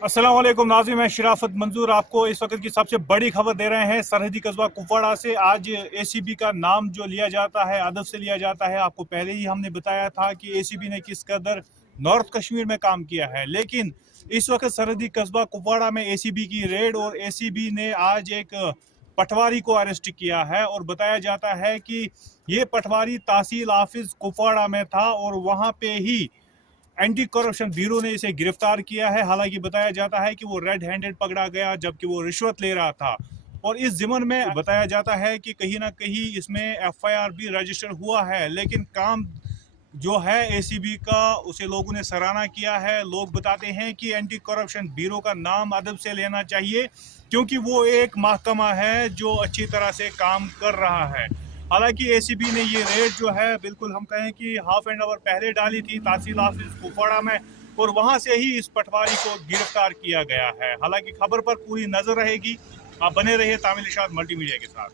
अस्सलाम वालेकुम नाज़रीन, मैं शराफत मंजूर आपको इस वक्त की सबसे बड़ी खबर दे रहे हैं। सरहदी कस्बा कुपवाड़ा से आज एसीबी का नाम जो लिया जाता है अदब से लिया जाता है। आपको पहले ही हमने बताया था कि एसीबी ने किस कदर नॉर्थ कश्मीर में काम किया है, लेकिन इस वक्त सरहदी कस्बा कुपवाड़ा में एसीबी की रेड और एसीबी ने आज एक पटवारी को अरेस्ट किया है और बताया जाता है कि ये पटवारी तहसील ऑफिस कुपवाड़ा में था और वहाँ पे ही एंटी करप्शन ब्यूरो ने इसे गिरफ्तार किया है। हालांकि बताया जाता है कि वो रेड हैंडेड पकड़ा गया जबकि वो रिश्वत ले रहा था और इस जिम्न में बताया जाता है कि कहीं ना कहीं इसमें एफआईआर भी रजिस्टर हुआ है, लेकिन काम जो है एसीबी का उसे लोगों ने सराहना किया है। लोग बताते हैं कि एंटी करप्शन ब्यूरो का नाम अदब से लेना चाहिए क्योंकि वो एक महकमा है जो अच्छी तरह से काम कर रहा है। हालांकि एसीबी ने ये रेड जो है बिल्कुल हम कहें कि हाफ एन आवर पहले डाली थी तहसील ऑफिस कुपवाड़ा में और वहां से ही इस पटवारी को गिरफ्तार किया गया है। हालांकि खबर पर पूरी नजर रहेगी। आप बने रहिए तामिल इरशाद मल्टीमीडिया के साथ।